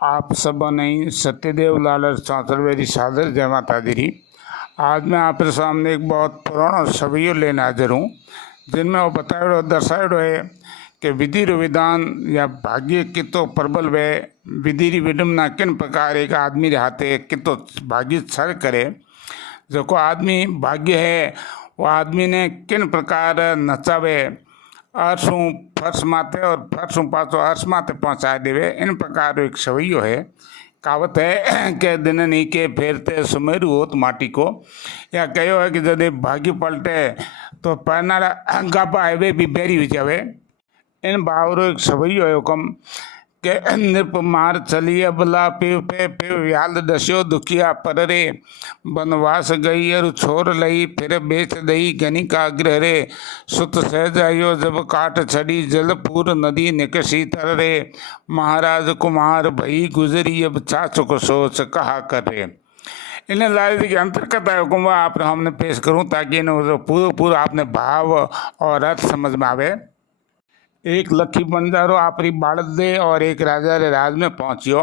आप सबने सत्यदेव लालच चौंतरवेरी सादर जय माता दी। आज मैं आपके सामने एक बहुत पुराना छवियो लेने हाजिर हूँ, जिनमें वो बतायो दर्शायो है कि विधि विधान या भाग्य कितो प्रबल वे विधि विडम्बना किन प्रकार एक आदमी रे हाथे कितो भाग्य छल करे। जो आदमी भाग्य है वो आदमी ने किन प्रकार नचावे अर्शों फर्श माथे और फर्शों पाछो अर्श माथे पहुँचा देवे। इन प्रकार एक छवैयो है। कहावत है कि दिन नहीं के फेरते सुमेरु होत माटी को, या कहो है कि जब भाग्य पलटे तो पैनारा गापा है भी बेरी हो जावे। इन बावरो एक छवैयो है हुकम के नृप मार चलिए बला पिव पे पिव याल दस्यो दुखिया पर रे बनवास गई अरु छोर लई फिर बेच दई गनी का ग्रह रे सुत सहज आयो जब काट छड़ी जलपुर नदी निकसी तर रे महाराज कुमार भई गुजरी अब चाचुक सोच कहा कर रे। इन्हें लाइव के अंतर्गत हुक्म आप हमने पेश करूं ताकि इन्हें पूरा आपने भाव और अर्थ समझ में आवे। एक लखी बंजारो आपरी बाड़द दे और एक राजा रे राज में पहुंचियो।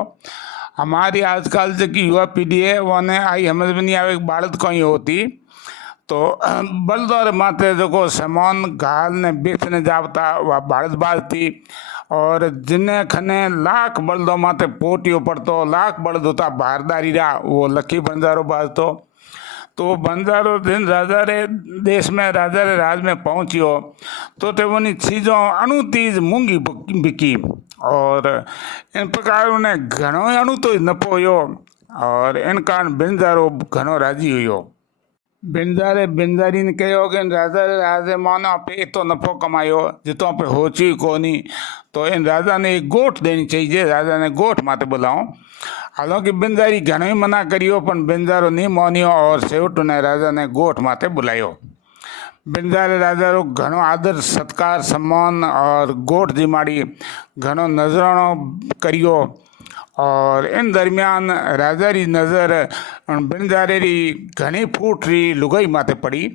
हमारी आजकल जो की युवा पीढ़ी है वो ने आई समझ में नहीं आवे बाड़द कहीं होती तो बलदौर माथे जो समान घाल ने बेचने जावता वह बाड़द बाजती, और जिन्हें खने लाख बलदों माथे पोटियो पड़तो लाख बलद होता भारदारी रहा वो लखी बंजारो बाजतो। तो बंजारो दिन राजा रे देश में राजा रे राज में पहुंचियो तो ते उन्हीं चीज़ों अणुतीज मूंगी बिकी, और इन प्रकार उन्हें घणो अणु तो नफो हुयो और इन कारण बंजारो घणो राजी हुयो। बंजारे बंजारी ने कहो कि राजा रे राजे मानो पे इतो नफो कमायो जितो पे होची कोनी, तो इन राजा ने एक गोठ देनी चाहिए। राजा ने गोठ माते बुलाओ। हालांकि बंजारी घणो ही मना करियो पण बंजारो नहीं मानियो और सेवट ने राजा ने गोठ माते बुलायो। बंजारे राजा रो घणो आदर सत्कार सम्मान और गोठ जिमाड़ी घणो नजरानो करियो, और इन दरमियान राजा री नज़र बंजारे री घनी फूट री लुगाई माथे पड़ी।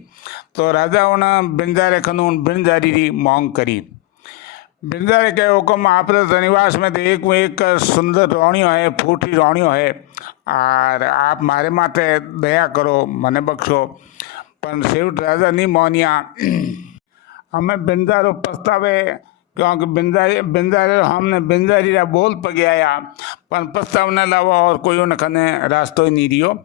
तो राजा उन बंजारे खनू बंजारी री मांग करी। बंजारे के हुक्म आप निवास में तो एक सुंदर रोणियों है फूटी रोणियों है और आप मारे माथे दया करो मने बख्शो। पर सेवट राजा नहीं मोनिया। हमें बंजारो पछतावे क्योंकि बंजारे हमने बंजारी रा बोल पगे आया पर पछतावने लावा और कोई उनखने रास्तो ही नहीं रियो।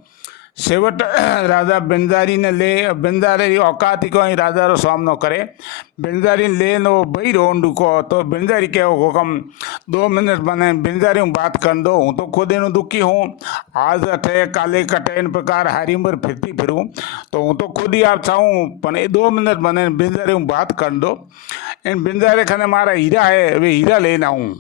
सेवट राजा बंजारी ने ले बंजारे री औकात को ही राजा रो सामनो करे। बंजारी ले नो बई रोंडू को तो बंजारी के हुक्म 2 मिनट बने बंजारी हूँ बात कर दो। हूँ तो खुद इन दुखी हूँ आज अठे काले कटे इन प्रकार हारी उम्र फिरती फिरूँ तो हूँ तो खुद ही आप चाहूँ पर 2 मिनट बने बंजारी हूँ बात कर दो। इन बंजारे खने मारा हीरा है वे हीरा लेना हूँ।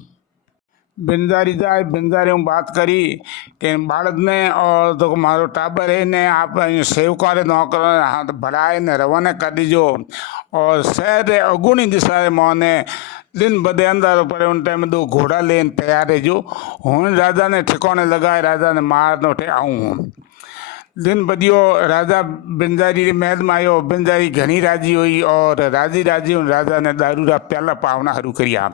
बंजारी जाए बंजारी हूँ बात करी कि बाड़द ने और तो मारो टाबर है ने आप सेवकों रे नौकर हाथ बढ़ाए ने रवाना कर दीजो, और शहर अगुणी दिशा रे मोने दिन बदे अंदर पड़े उन टाइम 2 घोड़ा लेन तैयार है जो हूँ राजा ने ठिकाने लगाए राजा ने मार नोटे आऊँ। दिन बदियो राजा बंजारी महल में आयो। बंजारी घनी राजी हुई और राजी राजी राजा ने दारू रा प्याला पावना हरू करिया।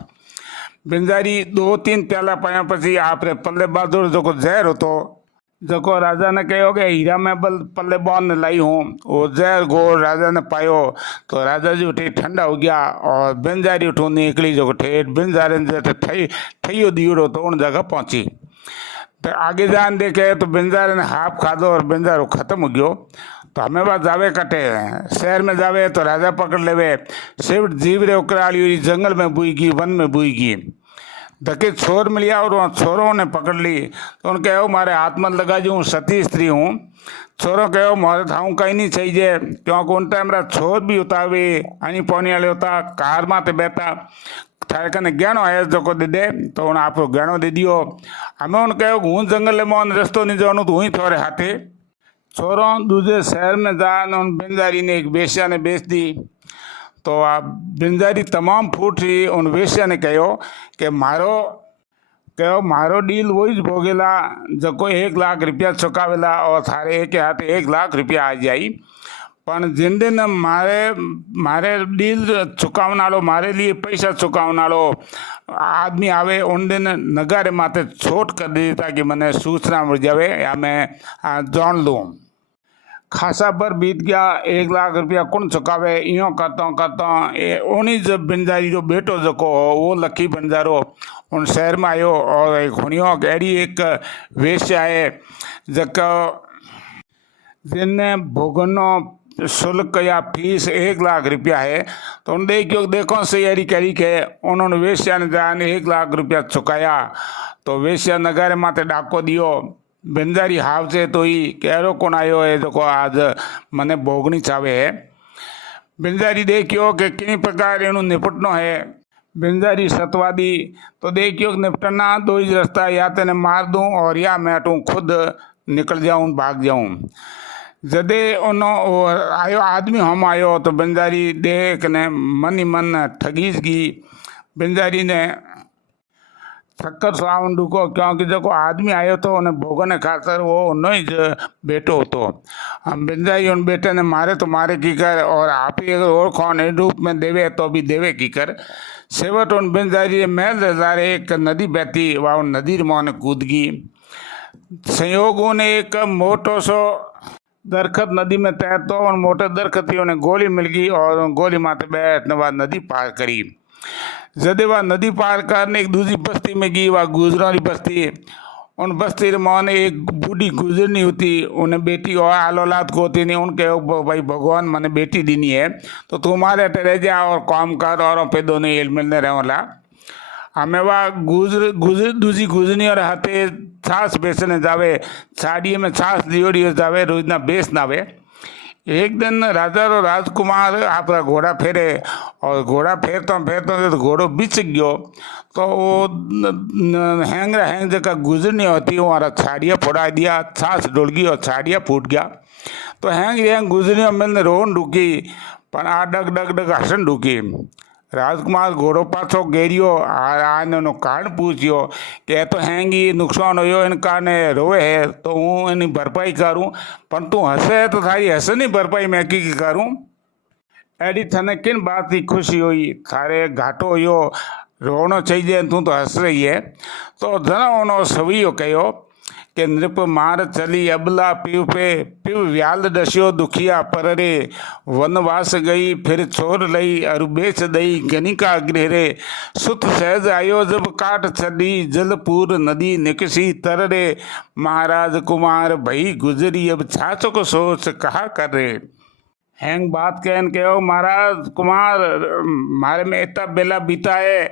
बंजारी 2-3 प्याला पाया पी आप पल्ले बहादुर जो जहर हो तो जो राजा ने कहो कि हीरा में बल पल्ले बांध लाई हूँ वो जहर गोल राजा ने पायो तो राजा जी उठे ठंडा हो गया और बंजारी उठो निकली जो ठेठ बंजारे ठइयो दियो तो उन जगह पहुंची। तो आगे जान देखे तो बंजारे ने हाफ खादो और बंजारो खत्म हो गयो। तो हमें बात जावे कटे शहर में जावे तो राजा पकड़ लेवे। सेवट जीव रे उकराली जंगल में बुईगी वन में बुईगी धके छोर मिलिया और वहाँ छोरों ने पकड़ ली। तो उन कहो मारे हाथ में लगा जो सती स्त्री हूँ। छोरों कहो मारे थाऊँ कहीं नहीं चाहिए क्योंकि उन टाइम मेरा छोर भी होता वे आनी पौनी वाले होता कार माते बैठा थारे कने गहणो है जो को दे दे तो उन आप गहणो दे दियो। हमें उन कहो हूँ जंगल में रस्तो नहीं जाऊँ तो वहीं थोड़े हाथे छोरों दूसरे शहर में जा उन बंजारी ने एक वेश्या ने बेच दी। तो आप बंजारी तमाम फूट रही उन वेश्या ने कहो कि मारो डील वही ज भोगेला जो 1 लाख रुपया चुकावेला और थारे एक हाथे 1 लाख रुपया आ जाई। પણ जिन दिन मारे डील चुकावनारो मारे लिए पैसा चुकावनारो आदमी आवे उन दिन नगारे माथे छोट कर दी ताकि मैंने सूचना मिल जावे या मैं जान लूँ। खासा पर बीत गया, 1 लाख रुपया कौन चुकावे, इं करता उन्हीं जब बंजारी जो बेटो जको वो लकी बंजारो उन शहर में आयो और एक हुनियो अड़ी एक वेश्या है जको जिनने भोगनो शुल्क या फीस 1 लाख रुपया है। तो उन देखो सही अड़ी करी के उन्होंने वेश्या ने जान 1 लाख रुपया चुकाया। तो वेश्या नगारे माथे डाको दियो, बंजारी हावचे तो ही कहो कौन आयो है जो आज मने भोगनी चावे है। बंजारी देखियो कि किन प्रकार एनु निपटनो है। बंजारी सतवादी तो देखियो निपटना दो ही रास्ता, या तेने मार दूं और या मैं खुद निकल जाऊं, भाग जाऊं। जदे उनो आयो आदमी हम आयो तो बंजारी देख ने मन ही मन ठगीस गई। बंजारी ने चक्कर सावन डूको क्योंकि जो आदमी आयो तो उन्हें भोगने खातर वो उन्नो ही बेटो तो हम बंजारी उन बेटे ने मारे तो मारे की कर, और आप ही अगर और कौन रूप में देवे तो भी देवे की कर। सेवट उन बंजारी महल हजारे एक नदी बहती, वह नदी में कूद गई। संयोगों ने एक मोटो सो दरखत नदी में तैरतो और मोटे दरखत उन्हें गोली मिल गई और गोली माथे बैठने वह नदी पार करी। जदे वह नदी पार करने एक दूसरी बस्ती में गई, वह गुजरानी बस्ती। उन बस्ती में एक बूढ़ी गुजरनी होती, उन्हें बेटी और आल औलाद को होती नहीं। उनके भाई भगवान मैंने बेटी दीनी है तो तुम्हारे अटे रह जा और काम कर और पे दोनों हिल मिलने रहोला। हमें वह दूसरी गुजरनी और हाथे छाछ बेचने जावे, साड़ी में छाछ लियोड़ी जावे, रोजना बेच नावे। एक दिन राजा और राजकुमार अपना घोड़ा फेरे और घोड़ा फेरते तो घोड़ो बिछ गयो। तो वो हैंग जगह गुजरनी होती वहाँ छाड़िया फोड़ा दिया, छाछ डोल गई और छाड़िया फूट गया। तो हैंग गुजरनी मैंने रोन ढूकी पर आ डग डग डग हसन ढूकी। राजकुमार घोड़ो पाछो घेरियो आने कारण पूछियो कि तो हैंगी नुकसान हो इन कारण रोवे है तो हूँ एनी भरपाई करूँ, पर तू हसे तो थारी हसनी भरपाई मैं की करूँ। एडी थने किन बात की खुशी हुई, थारे घाटो हो रोनो चाहिए तू तो हंस रही है। तो जना उन्होंने सवियो कहो कि नृप मार चली अबला पिव व्याल डस्यो दुखिया पर रे वनवास गई फिर छोर लई अरु बेच दई गनिका गृह रे सुत सहज आयो जब काट चली जलपूर नदी निकसी तर रे महाराज कुमार भई गुजरी अब छाछो को सोच कहा कर रे। हैंग बात कहो महाराज कुमार मारे में इतना बेला बीता है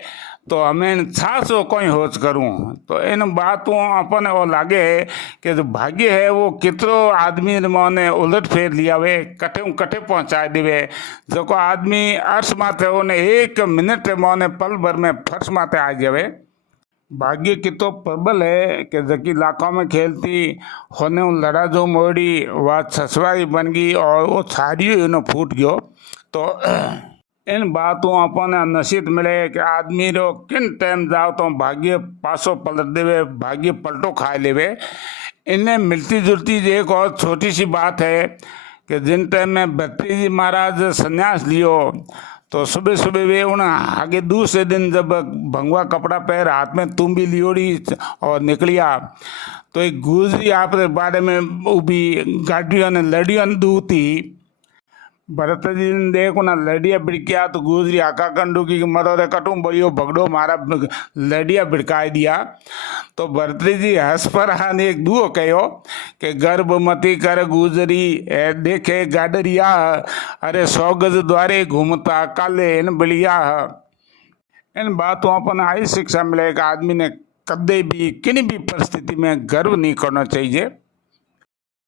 तो हमें छाछो कोई होच करूँ। तो इन बातों अपन वो लागे है कि जो भाग्य है वो कितरो आदमी ने उलट फेर लिया वे कटे कटे पहुँचा देवे। जो को आदमी अर्श माथे उन्हें 1 मिनट मोने पल भर में फर्श माथे आ जावे। भाग्य की तो प्रबल है कि जकी लाखों में खेलती होने लड़ा जो मोड़ी वह छसवाई बन गई और वो छाड़ी उन्हें फूट गयो। तो इन बातों अपन नसीब मिले कि आदमी रो किन टाइम जाओ तो भाग्य पासो पलट देवे, भाग्य पलटो खाए लेवे। इन्हें मिलती जुलती एक और छोटी सी बात है कि जिन टाइम में भक्ति जी महाराज संन्यास लियो तो सुबह सुबह वे उन आगे दूसरे दिन जब भंगवा कपड़ा पहन हाथ में तुम्बी लियोड़ी और निकलिया तो एक गुजरी आप बारे में उभी गाड़ियों ने लड़ियों दूती। भरत जी ने देखो ना लड़िया बिड़किया तो गुजरी आका कंडू की मरो रे कटू बड़ियो भगड़ो मारा लड़िया बिड़काई दिया। तो भरत जी हंस पर हान एक दुओ कहो कि गर्भमती कर गुजरी ए देखे गाडरिया अरे 100 गज द्वारे घूमता काले इन बलिया। इन बातों अपन आई शिक्षा मिले कि आदमी ने कदे भी किसी भी परिस्थिति में गर्व नहीं करना चाहिए।